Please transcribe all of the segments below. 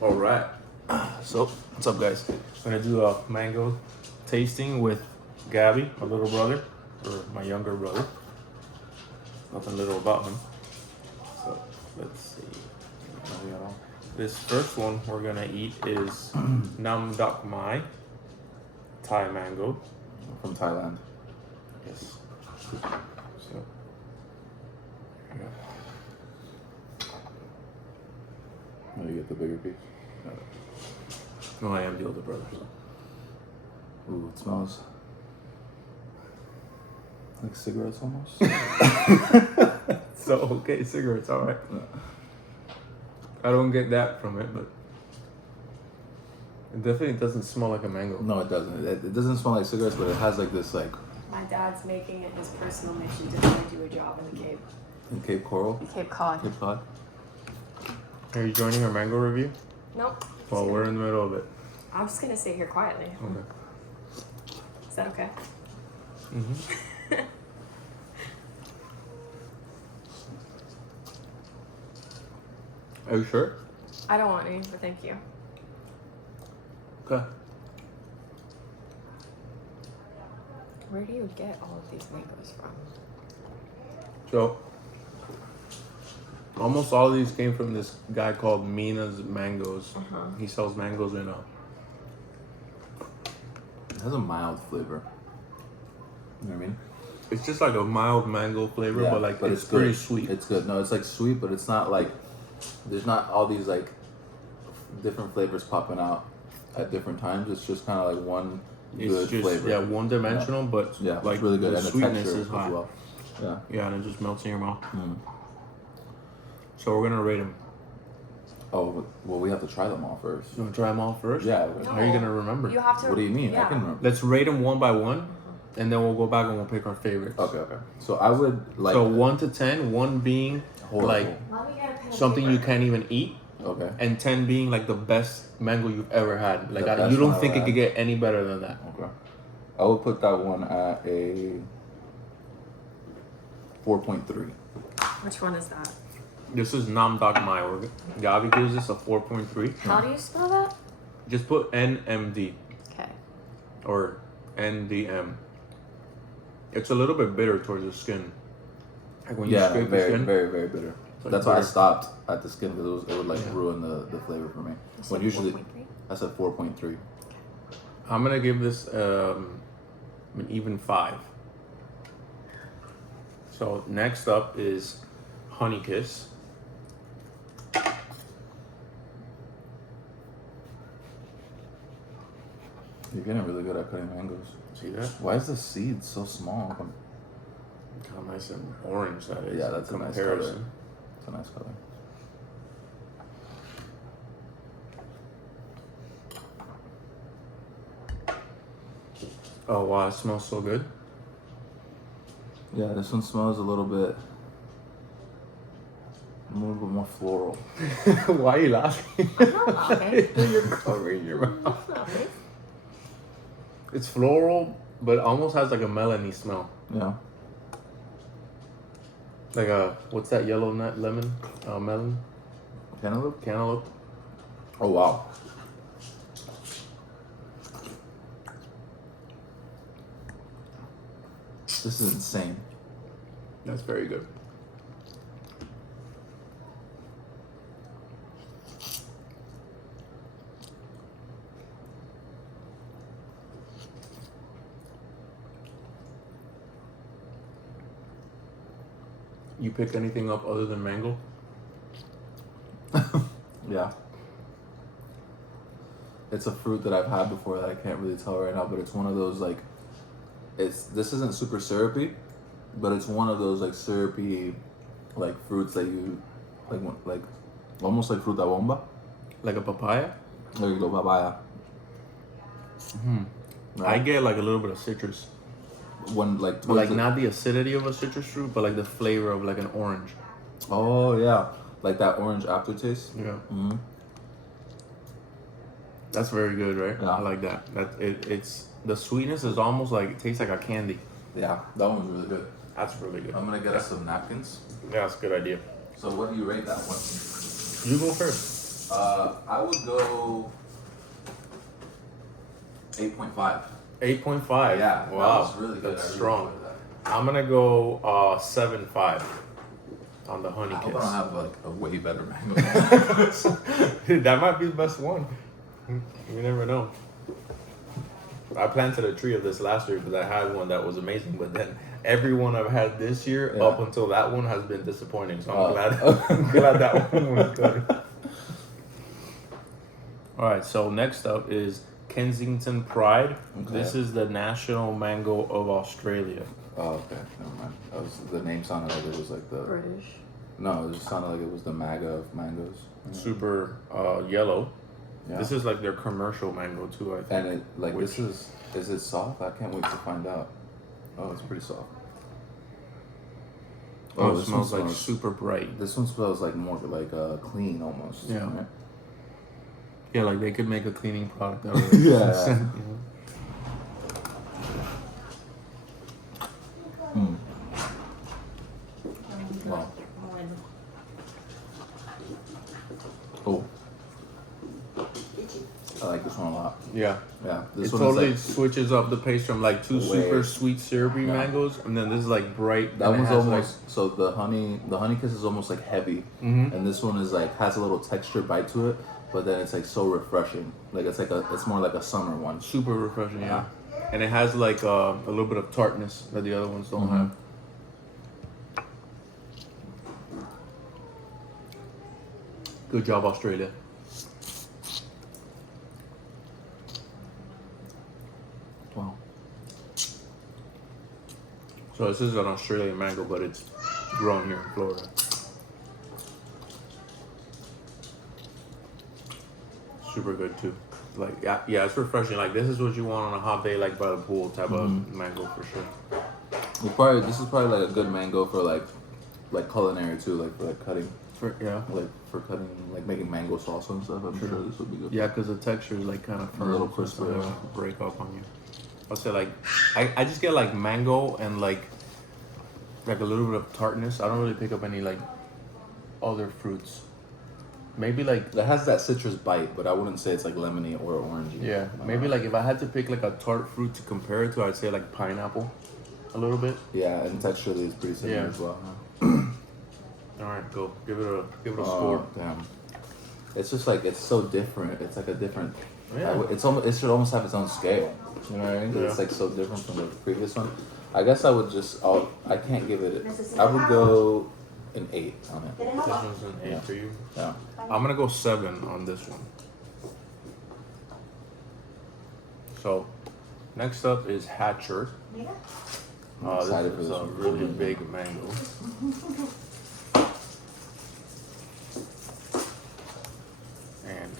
All right. So, what's up, guys? I'm gonna do a mango tasting with Gabby, my little brother, or my younger brother. Nothing little about him. So, let's see. This first one we're gonna eat is Nam Dak Mai Thai mango. From Thailand. Yes. So, yeah. Oh, you get the bigger piece. No, I am the older brother. So. Ooh, it smells like cigarettes almost. So, okay, cigarettes, all right. I don't get that from it, but it definitely doesn't smell like a mango. No, it doesn't. It doesn't smell like cigarettes, but it has like this like My dad's making it his personal mission to try to do a job in the Cape. in Cape Coral. Cape Cod. Cape Cod. Are you joining our mango review? Nope. Well, we're in the middle of it. I'm just gonna sit here quietly. Okay. Is that okay? Mm-hmm. Are you sure? I don't want any, but thank you. Okay. Where do you get all of these mangoes from? So, almost all of these came from this guy called Mina's Mangoes. He sells mangoes in It has a mild flavor. You know what I mean? it's just like a mild mango flavor, Yeah, but like but it's good. pretty sweet. It's good. No, it's like sweet, but it's not like there's not all these like different flavors popping out at different times. It's just kind of like one good just flavor. yeah, one dimensional, but Yeah, like it's really good. the And the sweetness texture is high. as well. Yeah. Yeah, and it just melts in your mouth. Mm. So we're gonna rate them. Oh, well, we have to try them all first. You wanna try them all first? Yeah. No. How are you gonna remember? You have to. What do you mean? Yeah. I can remember. Let's rate them one by one, and then we'll go back and we'll pick our favorites. Okay. So I would like. So 1 to 10, 1 being Horrible. like Let me get a pen and something you paper. can't even eat, Okay. and 10 being like the best mango you've ever had. Like The best you don't one think I've it could get any better than that. Okay. I would put that one at a 4.3. Which one is that? This is Nam Dak Mai. Gavi gives this a 4.3. How do you spell that? Just put NMD Okay. or NDM. It's a little bit bitter towards the skin. Like when you Yeah, scrape the very, skin. very, very bitter. like That's why I bitter. stopped at the skin because it would like Yeah. ruin the flavor for me. You When said usually 4.3? I said 4.3. I'm gonna give this an even 5. So next up is Honey Kiss. You're getting really good at cutting mangoes. See that? Why is the seed so small? How nice and orange that is. Yeah, that's in a nice comparison. color. It's a nice color. Oh wow, it smells so good. Yeah, this one smells a little bit more floral. Why are you laughing? I'm not laughing. You're covering your mouth. I'm not laughing. It's floral, but almost has like a melony smell. Yeah. Like a what's that yellow nut lemon? Melon? Cantaloupe? Cantaloupe? Oh wow. This is insane. That's very good. You pick anything up other than mango? Yeah. It's a fruit that I've had before that I can't really tell right now, but it's one of those like this isn't super syrupy, but it's one of those like syrupy like fruits that you like almost like fruta bomba. Like a papaya? There you go, papaya. I get like a little bit of citrus. When like But like towards the- not the acidity of a citrus fruit, but like the flavor of like an orange. Oh yeah, like that orange aftertaste. Yeah. Mm-hmm. That's very good, right? Yeah. I like that. It's the sweetness is almost like it tastes like a candy. Yeah, that one's really good. That's really good. I'm gonna get us some napkins. Yeah, that's a good idea. So what do you rate that one? You go first. I would go 8.5. 8.5. Yeah, Wow. that was really good. That's I really strong. enjoyed that. I'm gonna go 7.5 on the honey I hope I kiss. don't have like a way better mango. That might be the best one. You never know. I planted a tree of this last year because I had one that was amazing, but then every one I've had this year Yeah. up until that one has been disappointing. So I'm glad, Oh. I'm glad that one was good. All right, so next up is Kensington Pride. Okay. This is the national mango of Australia. Oh, okay. Never mind. The name sounded like it was like the. British. No, it just sounded like it was the MAGA of mangoes. Super yellow. Yeah. This is like their commercial mango too, I think. And it like Which- this is it soft? I can't wait to find out. Oh, it's pretty soft. Oh, it this smells one like super bright. This one smells like more like clean almost. Yeah. Right? Yeah, like they could make a cleaning product out of it. Yeah. Mm. Wow. Oh. I like this one a lot. Yeah. Yeah. This It one totally is switches up the pace from like two Way. super sweet syrupy Yeah. mangoes, and then this is like bright. that and it one's has, almost so the honey kiss is almost like heavy, Mhm. and this one is like has a little texture bite to it, but then it's like so refreshing. Like it's more like a summer one. super refreshing. Yeah, and it has like a little bit of tartness that the other ones don't Mhm. have. Good job, Australia. Wow. So this is an Australian mango, but it's grown here in Florida. Super good too. Like yeah, it's refreshing. Like this is what you want on a hot day, like by the pool type of mango for sure. This is probably like a good mango for like culinary too, like for like cutting, for cutting, like making mango salsa and stuff. I'm sure this would be good. Yeah, because the texture is like kind of firm. little so crispy, it's not yeah. gonna break up on you. I'll say like I just get like mango and like a little bit of tartness. I don't really pick up any like other fruits. Maybe like It has that citrus bite, but I wouldn't say it's like lemony or orangey. yeah, maybe like if I had to pick like a tart fruit to compare it to, I'd say like pineapple, a little bit. Yeah, and texturally it's pretty similar Yeah. as well. All right, go give it a Oh, score. damn. It's just like it's so different. It's like a different. Yeah. It should almost have its own scale. You know what I mean? 'Cause Yeah. It's like so different from the previous one. I guess I would just. I can't give it. I would go an 8 on it. This one's an 8 Yeah. for you. Yeah. I'm gonna go 7 on this one. So, next up is Hatcher. I'm excited This for is this a one. really big mango. And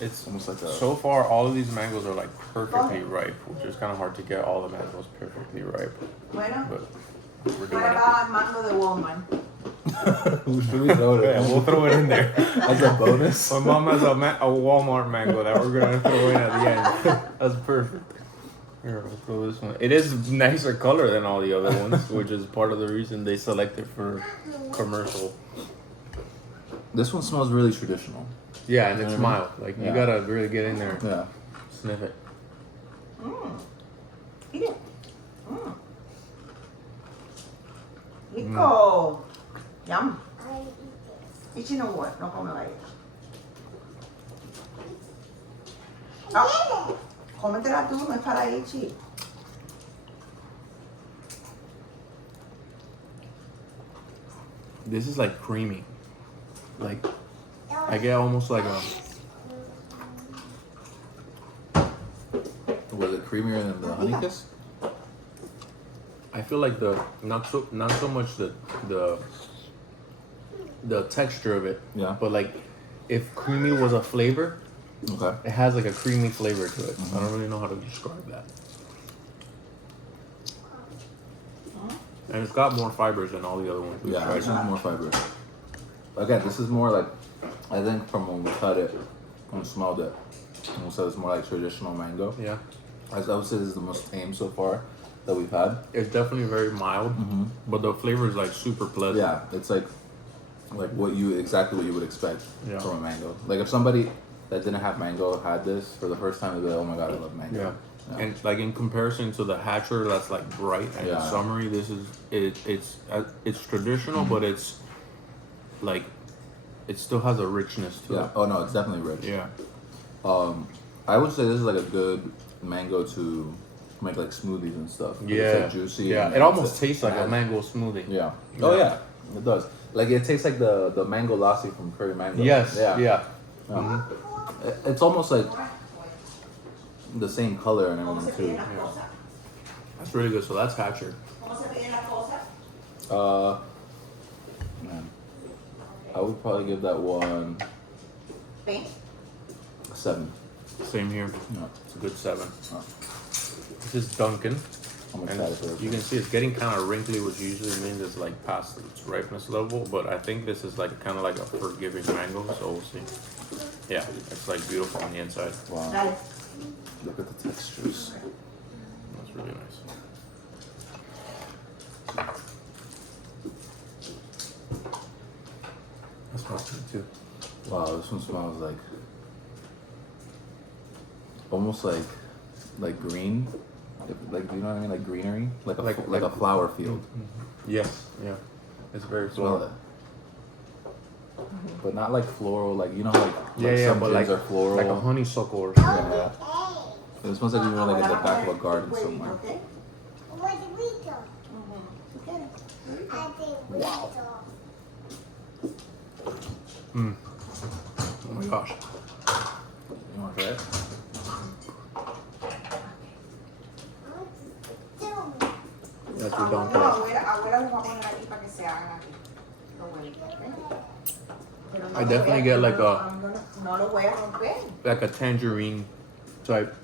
it's Almost like a. so far all of these mangoes are like perfectly ripe, which is kind of hard to get all the mangoes perfectly ripe. Bueno, But we're doing para it. cada mango de Walmart. Should we throw it Yeah, in? we'll throw it in there. As a bonus? My mom has a Walmart mango that we're gonna throw in at the end. That's perfect. Here, we'll throw this one. It is nicer color than all the other ones, which is part of the reason they selected for commercial. This one smells really traditional. Yeah, and it's You know what I mean? mild. Like you Yeah. gotta really get in there, Yeah. sniff it. Eat it. Rico. Yum. Ichi no what? No come like. Ah, cómetela tú, no es para Ichi. This is like creamy. Like I get almost like a Was it creamier than the honey kiss? I feel like the not so much the texture of it, Yeah. but like if creamy was a flavor, Okay. it has like a creamy flavor to it. I don't really know how to describe that. And it's got more fibers than all the other ones. we've Yeah, tried. this one's more fibrous. Again, this is more like, I think from when we cut it, when we smelled it, and we said it's more like traditional mango. Yeah, I would say this is the most tame so far that we've had. it's definitely very mild, but the flavor is like super pleasant. Yeah, it's like, like exactly what you would expect Yeah. from a mango. Like if somebody that didn't have mango had this for the first time, they'd be like, oh my god, I love mango. Yeah. Yeah. And like in comparison to the Hatcher, that's like bright and Yeah. summery. This is it's traditional, but it's like it still has a richness to Yeah. it. Oh no, it's definitely rich. Yeah. I would say this is like a good mango to make like smoothies and stuff. 'Cause Yeah. It's like juicy. Yeah. and It almost it's- tastes like a and- mango smoothie. Yeah. Yeah. Oh yeah, it does. Like it tastes like the mango lassi from Curry Mango. Yes. Yeah. Yeah. Yeah. It's almost like the same color and everything too. That's really good. So that's Hatcher. Man, I would probably give that one Bem, a 7. Same here. No, It's a good 7. no. This is Duncan. I'm And excited for you this. can see it's getting kind of wrinkly, which usually means it's like past its ripeness level. But I think this is like kind of like a forgiving mango, so we'll see. Yeah, it's like beautiful on the inside. Wow, dale. look at the textures. That's really nice. That smells good too. Wow, this one smells like almost like green. Like, do you know what I mean? Like greenery, like a flower field. Yes, yeah. It's very Smell floral. it. But not like floral, like you know, like Yeah, some but gins like are floral. like a honeysuckle or something. Yeah. It smells like you were like in the back of a garden Wait, somewhere. okay? Wow. Mm. Oh my gosh. You want to try it? That's your Duncan. No, abuela los va a poner aquí para que se hagan aquí. Lo vuelvo, ¿ok? Pero no I lo definitely voy get a- like no, a- no lo voy a romper. Like a tangerine type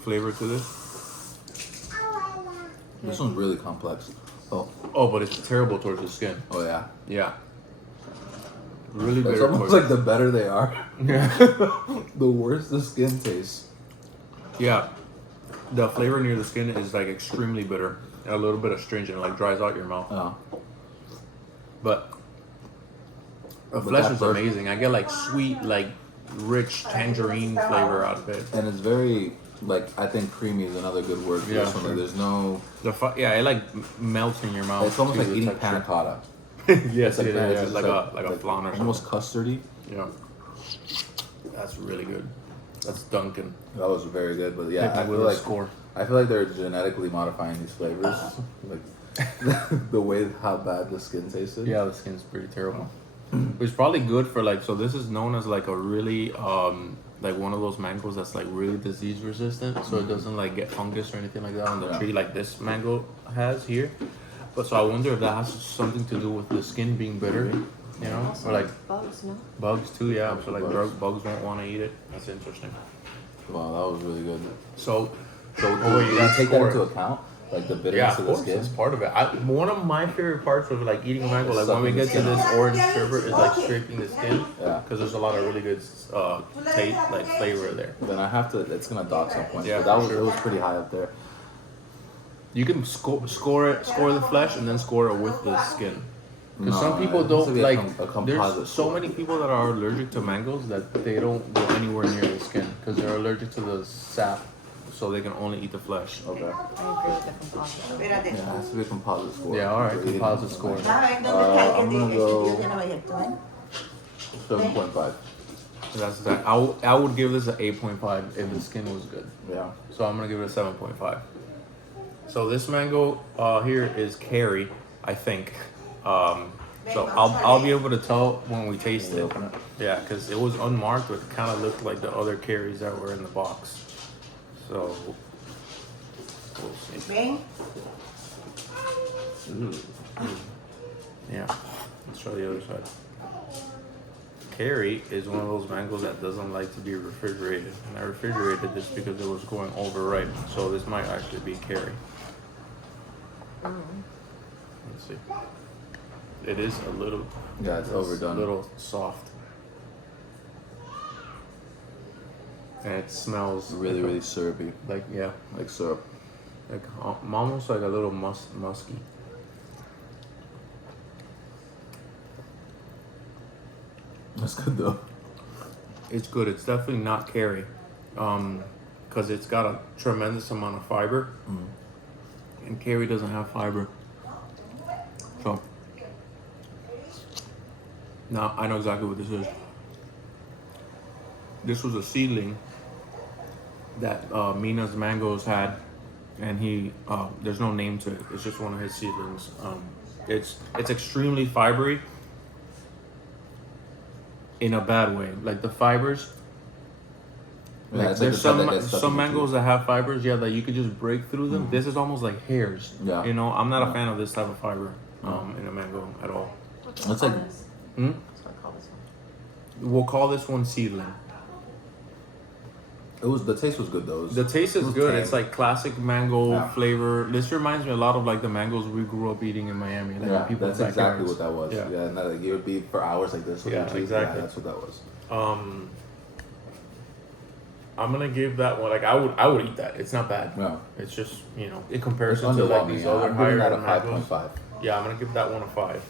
flavor to this. This one's really complex. Oh, Oh, but it's terrible towards the skin. oh yeah. Yeah. Really It's bitter. almost towards- like the better they are, Yeah. the worse the skin tastes. Yeah. The flavor near the skin is like extremely bitter. And a little bit astringent, like dries out your mouth. Oh, But the But flesh that is first- amazing. I get like sweet, like rich tangerine flavor out of it. and it's very like I think creamy is another good word for Yeah, this one. sure. Like, there's no. Yeah, it like melts in your mouth. It's almost too, like the eating texture. panna cotta. Yes, It's it that, is. it's Like a like flan or almost something. custardy. Yeah. That's really good. That's Duncan. That was very good, but yeah, Hit me I with feel a like score. I feel like they're genetically modifying these flavors, like the way how bad the skin tasted. Yeah, the skin's pretty terrible. It's probably good for like, so this is known as like a really, like one of those mangoes that's like really disease resistant. So it doesn't like get fungus or anything like that on the Yeah. tree like this mango has here. But so I wonder if that has something to do with the skin being bitter, you know? Or like bugs, no? bugs too, yeah. So like Bugs. bugs won't want to eat it. That's interesting. Wow, that was really good. So, So Oh, wait, did you you gotta take that score into it. account, like the yeah, bitterness of of the course, skin? it's part of it. One of my favorite parts of like eating a mango, like when we Sucking get the to skin this out. orange sherbet, is like scraping the skin. Yeah. Because there's a lot of really good taste, like flavor there. Then I have to. It's gonna dock some points. Yeah, but that was sure. it was pretty high up there. You can score the flesh, and then score it with the skin. Because No, some people it has to don't be a like. a composite There's so score. many people that are allergic to mangoes that they don't go anywhere near the skin because they're allergic to the sap, so they can only eat the flesh. Okay. I agree with the composite. Espérate. Yeah, it has to be a composite score. Yeah, all right, for eating composite the score. mango. Ah, ¿en dónde está el I'm que gonna te- go- el que no vaya esto, eh? 7.5. That's that. I would give this an 8.5 if the skin was good. Yeah. So I'm gonna give it a 7.5. So this mango here is Carrie, I think. So I'll be able to tell when we taste When we it. open it. Yeah, because it was unmarked, but it kind of looked like the other carries that were in the box. So we'll see. Ven. Yeah, let's try the other side. Carrie is one of those mangoes that doesn't like to be refrigerated. And I refrigerated this because it was going overripe. So this might actually be Carrie. Let's see. It is a little, Yeah, it's overdone. a little soft. And it smells Really, like really syrupy, like yeah, like syrup. like almost like a little musky. That's good though. It's good. It's definitely not curry, because it's got a tremendous amount of fiber, and curry doesn't have fiber. So now I know exactly what this is. This was a seedling that Mina's Mangoes had, and he there's no name to it. It's just one of his seedlings. It's extremely fibery in a bad way. Like the fibers. Yeah, Like it's like there's the type that gets stuck some in your mangoes that have fibers, yeah, that you could just break through them. This is almost like hairs. Yeah. You know, I'm not a fan of this type of fiber in a mango at all. It's like We'll call this one seedling. the taste was good though. The taste is was good. tangy. It's like classic mango Yeah. flavor. This reminds me a lot of like the mangoes we grew up eating in Miami. Like in Yeah, people's that's exactly backyards. what that was. Yeah. Yeah, and that, like, it would be for hours like this. with Yeah, your teeth. exactly. Yeah, that's what that was. I'm gonna give that one, like I would eat that. It's not bad. Yeah. It's just, you know, in It's comparison to like underwhelming. these Yeah. other I'm giving higher that a mangoes. 5.5. Yeah, I'm gonna give that one a 5.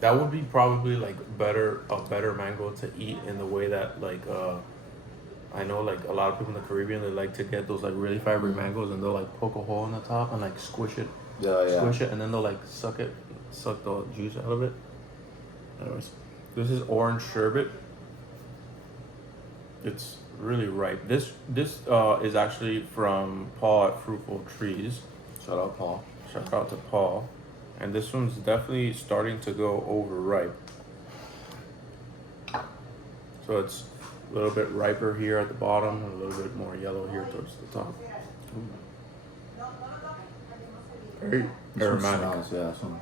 That would be probably like a better mango to eat in the way that like I know like a lot of people in the Caribbean, they like to get those like really fibery mangoes and they'll like poke a hole in the top and like squish it, Yeah. and then they'll like suck the juice out of it. Anyways, this is orange sherbet. It's really ripe. This is actually from Paul at Fruitful Trees. Shout out Paul. Shout out to Paul. And this one's definitely starting to go overripe. So it's a little bit riper here at the bottom and a little bit more yellow here towards the top. Very This one aromatic. smells, yeah, some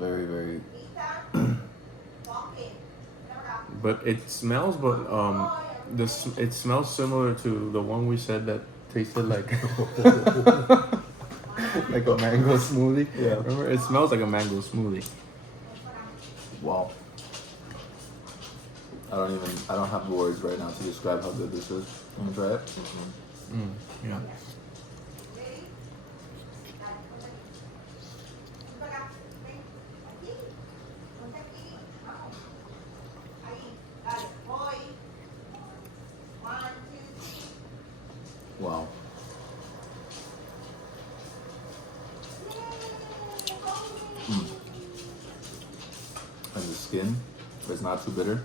very, very. But it smells, it smells similar to the one we said that tasted like like a mango smoothie. Yeah. Remember? It smells like a mango smoothie. Wow. I don't have words right now to describe how good this is. You wanna try it? Yeah. Wow. And the skin is not too bitter.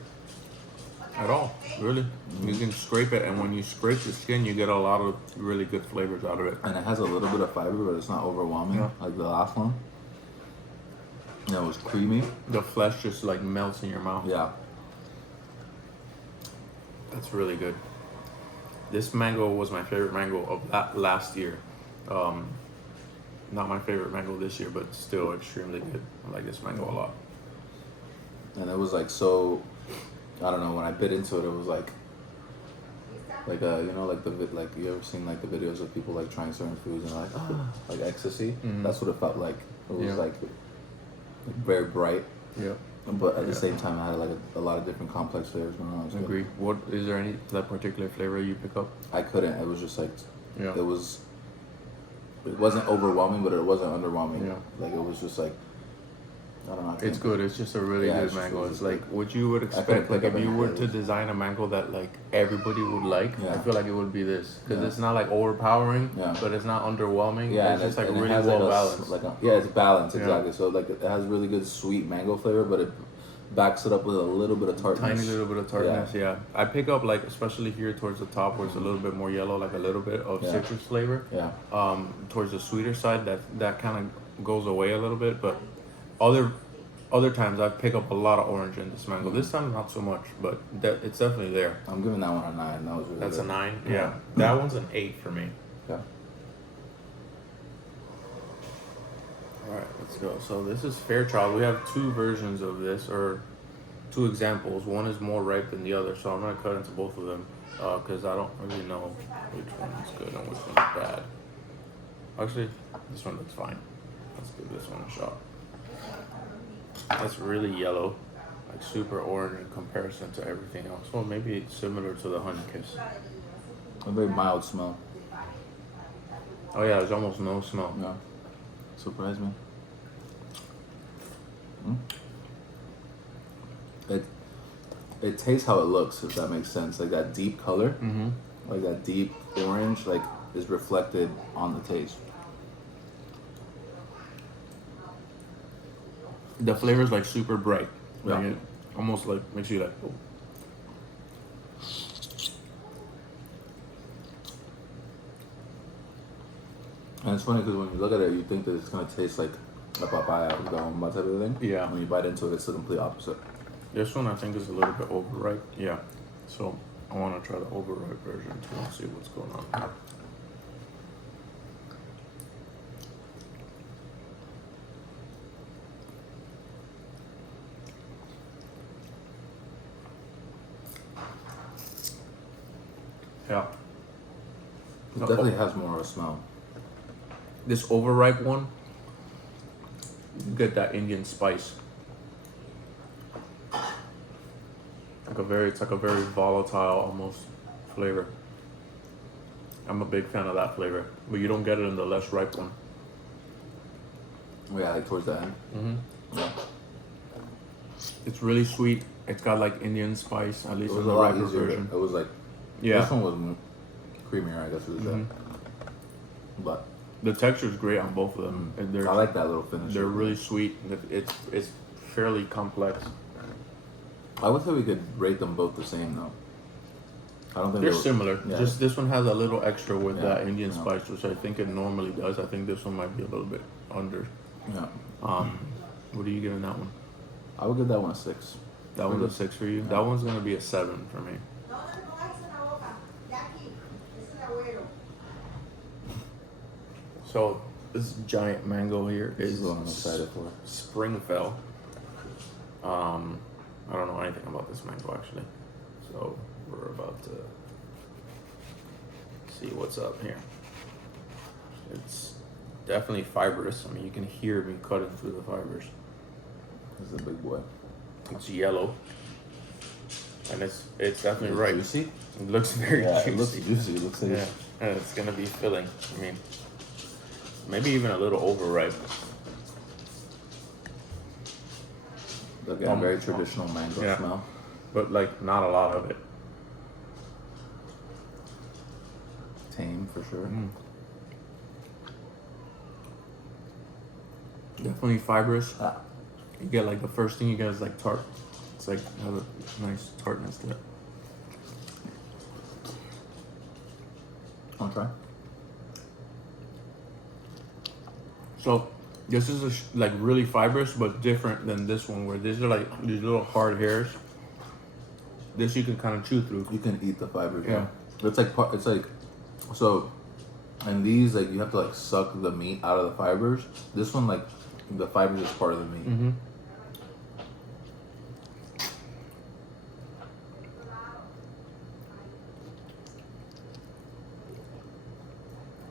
At all, really. You can scrape it, and when you scrape the skin, you get a lot of really good flavors out of it. And it has a little bit of fiber, but it's not overwhelming Yeah. like the last one. And it was creamy. The flesh just like melts in your mouth. Yeah. That's really good. This mango was my favorite mango of that last year. Not my favorite mango this year, but still extremely good. I like this mango a lot. And it was like so, I don't know, when I bit into it, it was like you know, like like you ever seen like the videos of people like trying certain foods and like ecstasy? Mhm. That's what it felt like. It was Yeah. like very bright, Yeah. but at the Yeah. same time, it had like a lot of different complex flavors going on. It was I good. agree. What is there any that particular flavor you pick up? I couldn't. It was just like, Yeah. it wasn't overwhelming, but it wasn't underwhelming. Yeah. Like it was just like, I don't know. I It's can't- good. It's just a really Yeah, good it's just- mango. it's It's just like what you would couldn't expect. Like pick up if you any were to flavors. design a mango that like everybody would like, I Yeah. feel like it would be this because Yeah. it's not like overpowering, Yeah. but it's not underwhelming. Yeah, it's just like and it really has, well like, balanced. yeah, it's balanced Yeah. exactly. So like it has really good sweet mango flavor, but it backs it up with a little bit of tartness. Tiny little bit of tartness, yeah. I pick up like especially here towards the top where it's a little bit more yellow, like a little bit of Yeah. citrus flavor. Yeah. Towards the sweeter side, that kind of goes away a little bit. But other times I pick up a lot of orange in this mango. This time not so much, but it's definitely there. I'm giving that one a 9. That was really That's good. a 9. Yeah. Yeah, that one's an 8 for me. Yeah. All right, let's go. So this is Fairchild. We have 2 versions of this, or 2 examples. One is more ripe than the other, so I'm gonna cut into both of them because I don't really know which one is good and which one is bad. Actually, this one looks fine. Let's give this one a shot. That's really yellow, like super orange in comparison to everything else. Well, maybe it's similar to the Honey Kiss. A very mild smell. Oh yeah, there's almost no smell. No. Surprised me. It tastes how it looks, if that makes sense. Like that deep color, like that deep orange, like is reflected on the taste. The flavor is like super bright. Like Yeah. it almost like makes you like, oh. And it's funny because when you look at it, you think that it's gonna taste like a papaya or goma type of thing. Yeah. When you bite into it, it's the complete opposite. This one I think is a little bit overripe. Yeah. So I want to try the overripe version too and see what's going on. Yeah. It definitely has more of a smell. This overripe one, you get that Indian spice. It's like a very volatile almost flavor. I'm a big fan of that flavor, but you don't get it in the less ripe one. Yeah, like towards the end. Yeah. It's really sweet. It's got like Indian spice, at It least was in a the lot riper easier. version. It was like, Yeah. this one was creamier, I guess you would say. But The texture is great on both of them. And I like that little finish. they're really sweet. It's fairly complex. I would say we could rate them both the same though. I don't think They're they were- similar. Yeah. Just this one has a little extra with Yeah, that Indian yeah. spice, which I think it normally does. I think this one might be a little bit under. Yeah. What are you giving that one? I would give that one a 6. That one's a 6 for you. That one's gonna be a 7 for me. So this giant mango here This is is what I'm excited for. Springfell. I don't know anything about this mango actually, so we're about to see what's up here. It's definitely fibrous. I mean, you can hear me cutting through the fibers. This is a big boy. It's yellow, and it's definitely Is it right. juicy? It looks very Yeah, juicy. it looks juicy. It looks like Yeah, and it's gonna be filling. I mean, maybe even a little overripe. a very traditional mango yeah. smell. But like not a lot of it. Tame for sure. Definitely fibrous. Ah. You get like the first thing you get is like tart. It's like have a nice tartness to it. Wanna try? So this is like really fibrous, but different than this one, where these are like these little hard hairs. This you can kind of chew through. You can eat the fibers. Yeah. It's like it's like so. And these like you have to like suck the meat out of the fibers. This one like the fibers is part of the meat. Mm-hmm.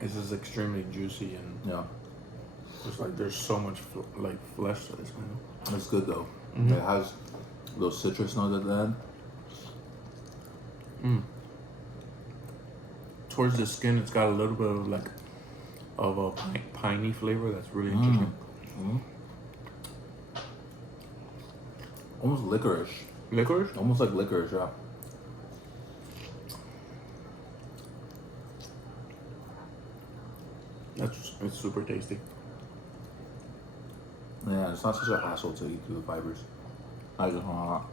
This is extremely juicy and Yeah, just like there's so much like flesh to this mango. it's good though. Mhm. It has those citrus notes at the end. Towards the skin, it's got a little bit of like of a piney flavor that's really interesting. Almost licorice. Licorice? Almost like licorice, yeah. It's super tasty. Yeah, it's not such a hassle to eat through the fibers. I just want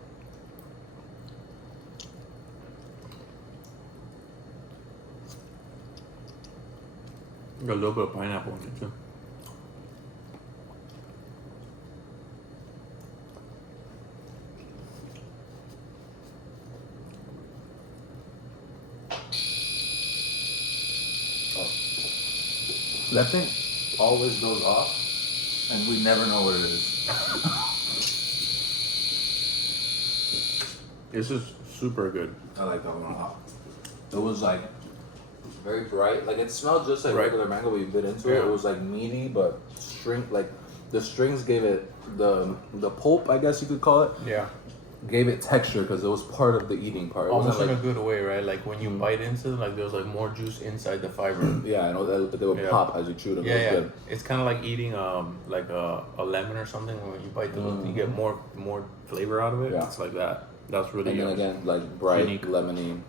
Got a little bit of pineapple in it too. that thing always goes off, and we never know what it is. This is super good. I like that one a lot. It was like very bright. Like it smelled just like Right. regular mango, but you bit into it. Yeah. It was like meaty, but string like the strings gave it the pulp, I guess you could call it. Yeah. gave it texture because it was part of the eating part. It Almost wasn't in like a good way, right? Like when you bite into it, like there's like more juice inside the fiber. yeah, I know that they would Yeah. pop as you chewed them. Yeah, It was yeah. good. It's kind of like eating like a lemon or something. When you bite you get more flavor out of it. Yeah. It's like that. That's really And then again, like bright unique. lemony,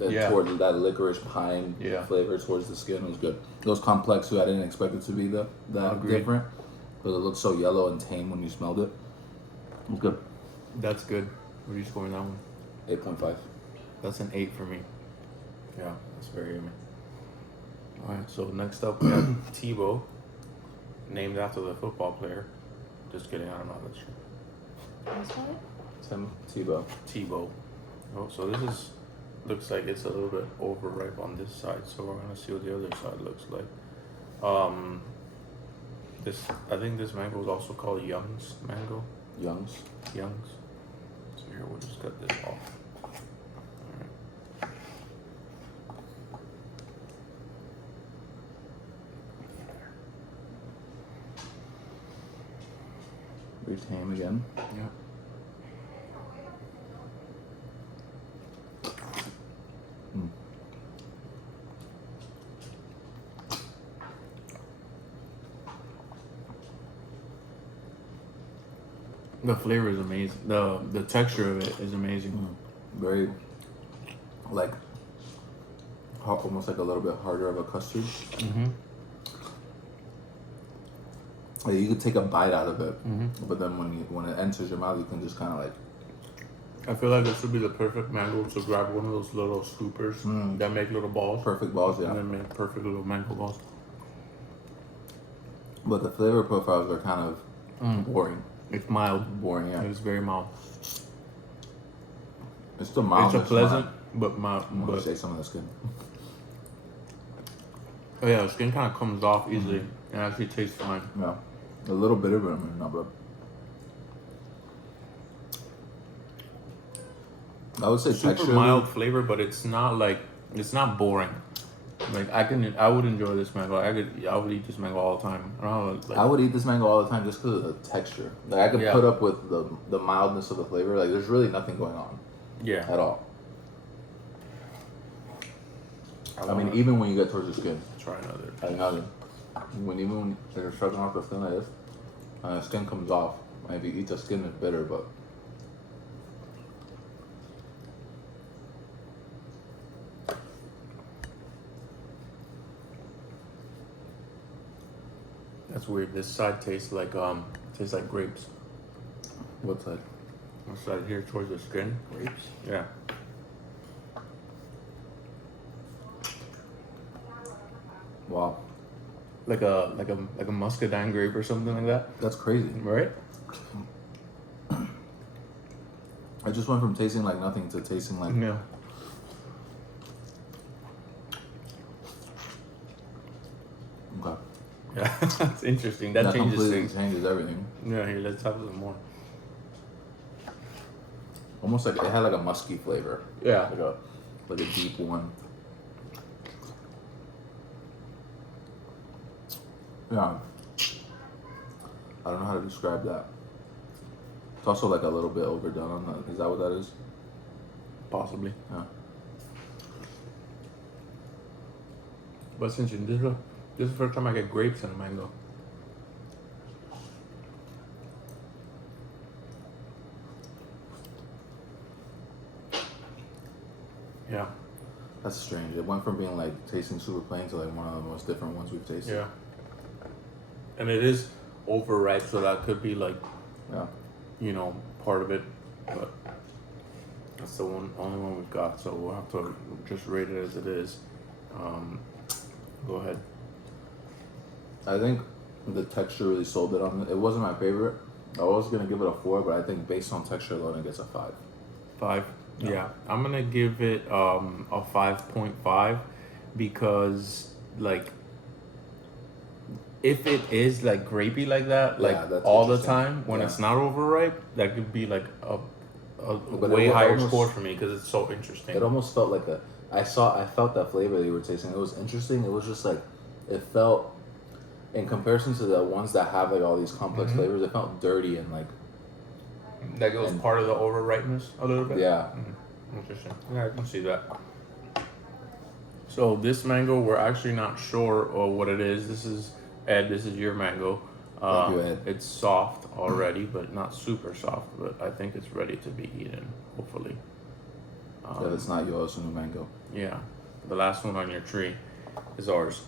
Yeah. towards that licorice pine Yeah. flavor towards the skin was good. It was complex too. I didn't expect it to be that Agreed. different, but it looked so yellow and tame when you smelled it. It was good. That's good. What are you scoring that one? 8.5. That's an 8 for me. Yeah, that's very yummy. All right, so next up we have Tebow, named after the football player. Just kidding, I don't know that shit. What's that? Tim Tebow. Tebow. Oh, so this is looks like it's a little bit overripe on this side. So we're gonna see what the other side looks like. This I think this mango is also called Young's mango. Young's. Young's. So here we'll just cut this off. Alright. Very tame again. Yeah. Mm. The flavor is amazing. The texture of it is amazing. Very, like, almost like a little bit harder of a custard. Mm-hmm. Like, you could take a bite out of it, but then when it enters your mouth, you can just kind of like. I feel like this would be the perfect mango to grab one of those little scoopers that make little balls. Perfect balls, And yeah. then make perfect little mango balls. But the flavor profiles are kind of boring. It's mild. Boring, yeah. It's very mild. It's still mild. It's a pleasant, but mild. I'm gonna But, say some of the skin. oh yeah, the skin kind of comes off easily and actually tastes fine. Yeah, a little bitter, but I mean, not bad. I would say Super texture. mild flavor, but it's not like it's not boring. Like I would enjoy this mango. I would eat this mango all the time. I don't know, like, I would eat this mango all the time just because of the texture. Like I could Yeah. put up with the mildness of the flavor. Like there's really nothing going on yeah. at all. I mean, even when you get towards the skin, Try another. like nothing. Even when you're sucking off the skin like this, and the skin comes off. If you eat the skin, it's bitter, but. That's weird. This side tastes like grapes. What's that? This side here towards the skin. Grapes? Yeah. Wow, Like a muscadine grape or something like that. that's crazy. Right? I just went from tasting like nothing to tasting like. Yeah. Okay. Yeah. It's interesting. That changes completely things. changes everything. Yeah, here, let's have some more. Almost like it had like a musky flavor. Yeah. Like a deep one. Yeah. I don't know how to describe that. It's also like a little bit overdone on that. Is that what that is? Possibly. Yeah. But since this is the first time I get grapes and mango. Yeah. That's strange. It went from being like tasting super plain to like one of the most different ones we've tasted. Yeah. And it is overripe, so that could be like, Yeah. you know, part of it. But that's the only one we've got, so we'll have to just rate it as it is. Go ahead. I think the texture really sold it on it. It wasn't my favorite. I was gonna give it a 4, but I think based on texture alone, it gets a 5. 5. Yeah. I'm gonna give it a 5.5 because like if it is like grapey like that, like Yeah, that's all the interesting. time when Yeah. it's not overripe, that could be like a But way it higher almost- score for me because it's so interesting. It almost felt like I felt that flavor that you were tasting. It was interesting. It was just like, it felt, in comparison to the ones that have like all these complex flavors, it felt dirty and like, That goes And- part of the overripeness a little bit. Yeah. Interesting. Yeah, I can see that. So this mango, we're actually not sure of what it is. This is Ed. This is your mango. Thank you, Ed. It's soft already, but not super soft. But I think it's ready to be eaten. Hopefully. If it's not yours, new mango. Yeah, the last one on your tree is ours.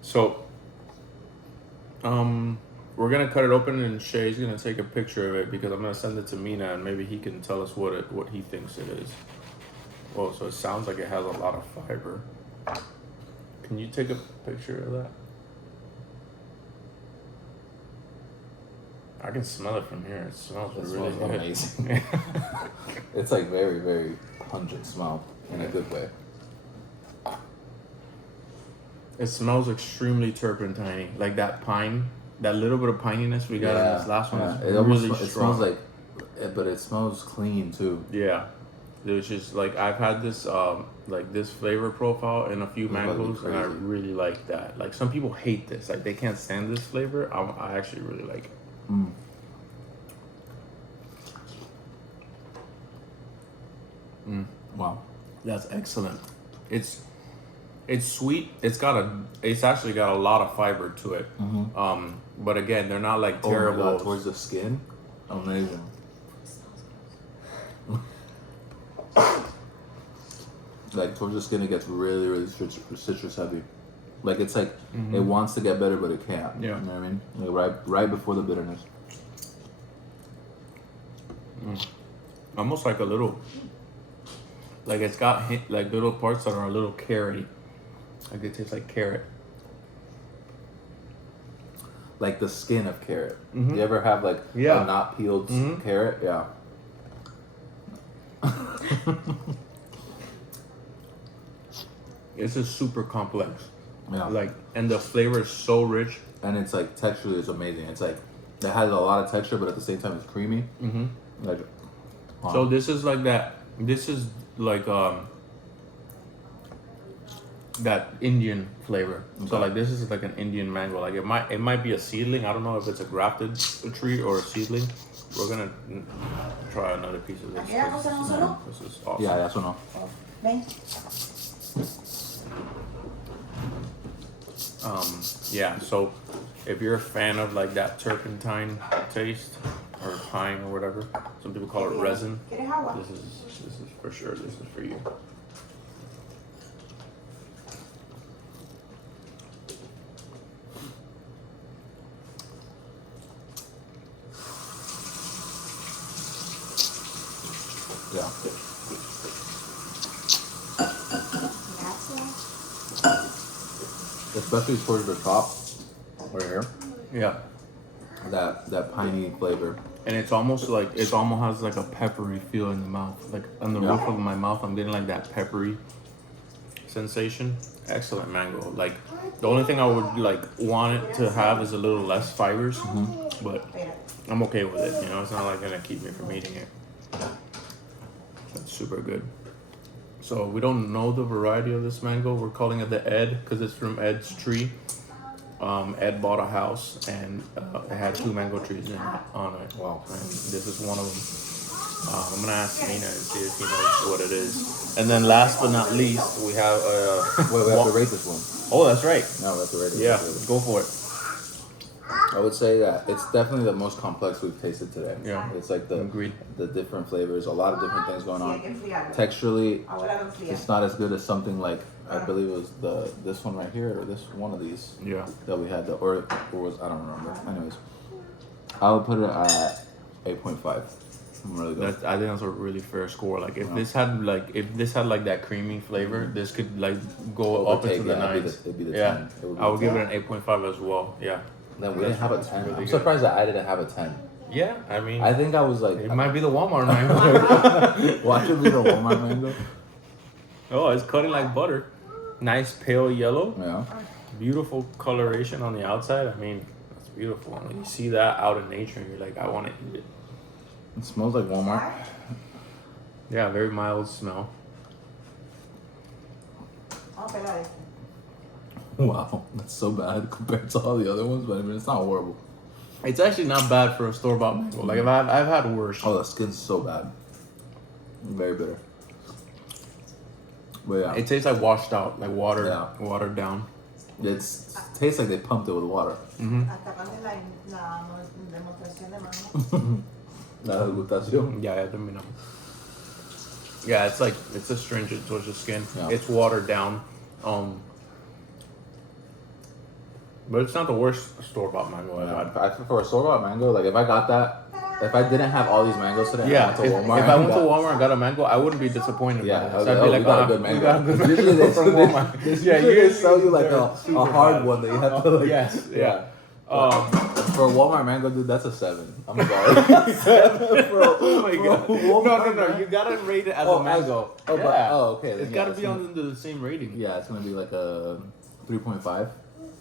So, we're gonna cut it open, and Shay's gonna take a picture of it because I'm gonna send it to Mina, and maybe he can tell us what he thinks it is. Well, so it sounds like it has a lot of fiber. Can you take a picture of that? I can smell it from here. It smells It really smells good. amazing. It's like very, very pungent smell in a good way. It smells extremely turpentine, like that pine, that little bit of pininess we got in this last one. Is It almost really it strong. smells like, but it smells clean too. Yeah, which is like I've had this like this flavor profile in a few It's about to be mangoes, and I crazy. really like that. Like some people hate this, like they can't stand this flavor. I actually really like it. Wow. That's excellent. It's sweet. It's actually got a lot of fiber to it. But again, they're not like terrible. Oh my God, towards the skin, amazing. Like towards the skin, it gets really, really citrus heavy. Like it's like it wants to get better, but it can't. Yeah. You know what I mean? Like right before the bitterness. Almost like a little, like it's got like little parts that are a little carroty. Like it tastes like carrot. Like the skin of carrot. You ever have like Yeah. a not peeled carrot? Yeah. It's just super complex. Yeah. Like, and the flavor is so rich. And it's like texturally is amazing. It's like it has a lot of texture, but at the same time it's creamy. Like, So this is like that. This is like that Indian flavor. So Okay. like this is like an Indian mango. Like it might be a seedling. I don't know if it's a grafted tree or a seedling. We're gonna try another piece of this. ¿Aquí la cosa no solo? This is awesome. yeah, that's what no. Ven. Yeah, so if you're a fan of like that turpentine taste or pine or whatever, some people call it resin. ¿Quieres agua? This is for sure. This is for you. Yeah. Gracias. Especially towards the top, right here. Yeah, That piney flavor. and it almost has like a peppery feel in the mouth. Like on the Yeah. roof of my mouth, I'm getting like that peppery sensation. Excellent mango. Like the only thing I would like want it to have is a little less fibers, but I'm okay with it. You know, it's not like gonna keep me from eating it. That's super good. So we don't know the variety of this mango. We're calling it the Ed because it's from Ed's tree. Ed bought a house and it had 2 mango trees on it. Wow. And this is one of them. I'm gonna ask Nina and see if he knows what it is. And then last but not least, we have Wait, we have to rate this one. Oh, that's right. No, we have to rate it. Yeah, go for it. I would say that it's definitely the most complex we've tasted today. Yeah. It's like Agreed. the different flavors, a lot of different things going Sí, hay on. que enfriarlo. Texturally, Abuela lo enfría. it's not as good as something like I believe it was this one right here or this one of these Yeah. that we had or was I don't remember. Anyways, I would put it at 8.5. I'm really good. I think that's a really fair score. Like if this had like that creamy flavor, this could like go up into the nines. It'd be the Yeah, 10. It would be I would the give 10. it an 8.5 as well. Yeah. Then we didn't have a That's 10. really I'm good. surprised that I didn't have a 10. Yeah, I mean, I think I was like, it might be the Walmart mango. watch it be the Walmart mango. Oh, it's cutting like butter. Nice pale yellow. Yeah. Beautiful coloration on the outside. I mean, that's beautiful. When you see that out in nature, and you're like, I want to eat it. It smells like Walmart. Yeah, very mild smell. Vamos a pelar este. Wow, that's so bad compared to all the other ones, but I mean, it's not horrible. It's actually not bad for a store-bought mango. Like I've had worse. Oh, the skin's so bad. Very bitter. But yeah, It tastes like washed out, like water, Yeah. watered down. it tastes like they pumped it with water. Hasta cuando la demostración de mano. La degustación. Yeah, terminamos. Yeah, it's astringent towards the skin. Yeah. It's watered down. But it's not the worst store-bought mango I've had. I think for a store-bought mango, like if I got that, if I didn't have all these mangoes today, Yeah, I went to if Walmart. I went to Walmart and got a mango, I wouldn't be disappointed. Yeah, by this. I'd be we like, got a "Ah, good we mango." got a good mango Usually they from Walmart." Yeah, you they sell you like they're a super hard bad. one that you have to like. Yes, yeah. For a Walmart mango, dude, that's a 7. I'm sorry. Oh my god! No! You gotta rate it as Oh, a mango. oh, yeah. but- oh, okay, then It's yeah, gotta it's be gonna- under the same rating. Yeah, it's gonna be like a 3.5.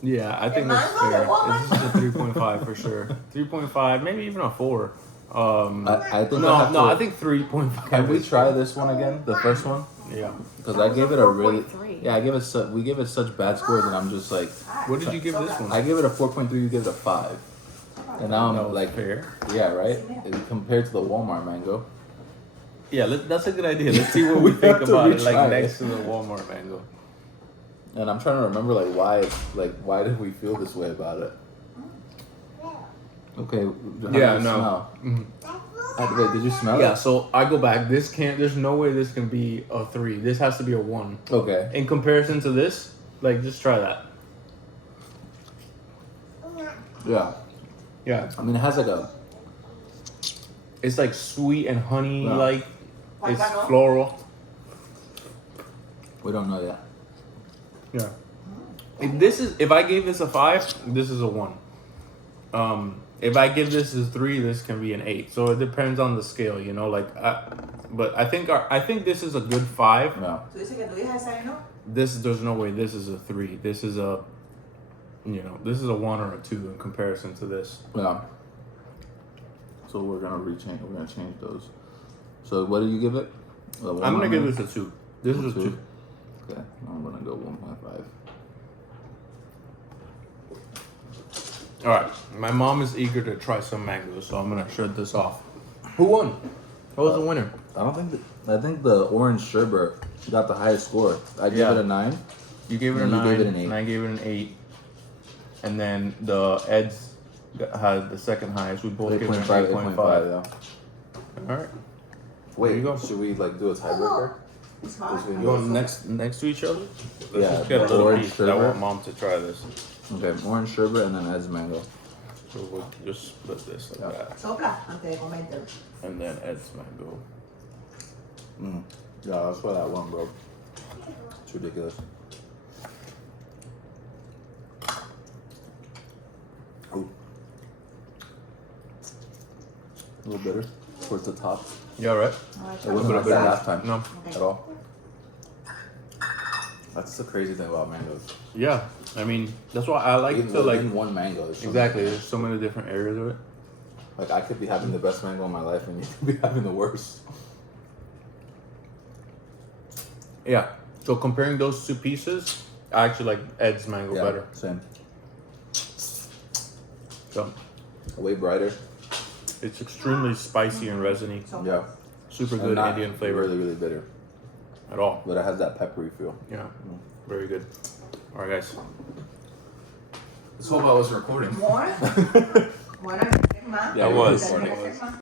Yeah, I think that's mango, fair. the Walmart? This is a 3.5 for sure. 3.5, maybe even a 4. I think I think 3.5. Can we try this one again? The first one? Yeah. Because I gave it a really 4.3. yeah. We gave it such bad scores, and I'm just like What did you give this one? I gave it a 4.3. You gave it a 5, and now I'm That was like fair. yeah, right. Compared to the Walmart mango. Yeah, that's a good idea. Let's see what we think have to about it, retry like it. next to the Walmart mango. And I'm trying to remember why did we feel this way about it? Okay. How did Yeah, it no. smell? Mhm. Wait, did you smell Yeah, it? so I go back. There's no way this can be a 3. This has to be a 1. Okay. In comparison to this, like, just try that. Yeah. Yeah. I mean, it has like a It's like sweet and honey, Yeah. like, it's Guacamole? floral. we don't know yet. Yeah. If I gave this a 5, this is a 1. If I give this a 3, this can be an 8. So it depends on the scale, you know. But I think this is a good 5. Yeah. Tú dices que tu hija es ahí, ¿no? There's no way this is a 3. This is a 1 or a 2 in comparison to this. Yeah. So we're gonna change those. So what do you give it? I'm gonna give this a 2. This is a 2. Okay, I'm gonna go 1.5. All right. My mom is eager to try some mangoes, so I'm gonna shut this off. Who won? Who was the winner? I think the orange sherbet got the highest score. I gave Yeah. it a 9. You gave it a And you 9, gave it an 8. and I gave it an 8. And then the Eds had the second highest. We both gave it an 8.5, 8.5. yeah. All right. Wait, There you go. should we like do a tiebreaker? It's hot. This video. Going next to each other? Let's Yeah, just get a the little orange piece. I want sherbet. mom to try this. Okay, orange sherbet and then Ed's mango. So we'll just split this like Yeah. that. Sopla antes de comértelo. And then Ed's mango. Yeah, that's why that one, bro. It's ridiculous. Ooh. A little bitter towards the top. Yeah, right? It wasn't like that last time. No. At all. That's the crazy thing about mangoes. Yeah. I mean, that's why I like Even to like. within one mango. there's so Exactly. many- There's so many different areas of it. Like I could be having the best mango in my life, and you could be having the worst. Yeah. So comparing those two pieces, I actually like Ed's mango Yeah, better. same. So Way brighter. it's extremely spicy and resiny. Yeah. Super And good not Indian flavor Really, really bitter, at all. but it has that peppery feel. Yeah. Very good. All right, guys. Let's hope I was recording. More? Bueno, ¿qué más? Yeah, I was. Tenemos que hacer más.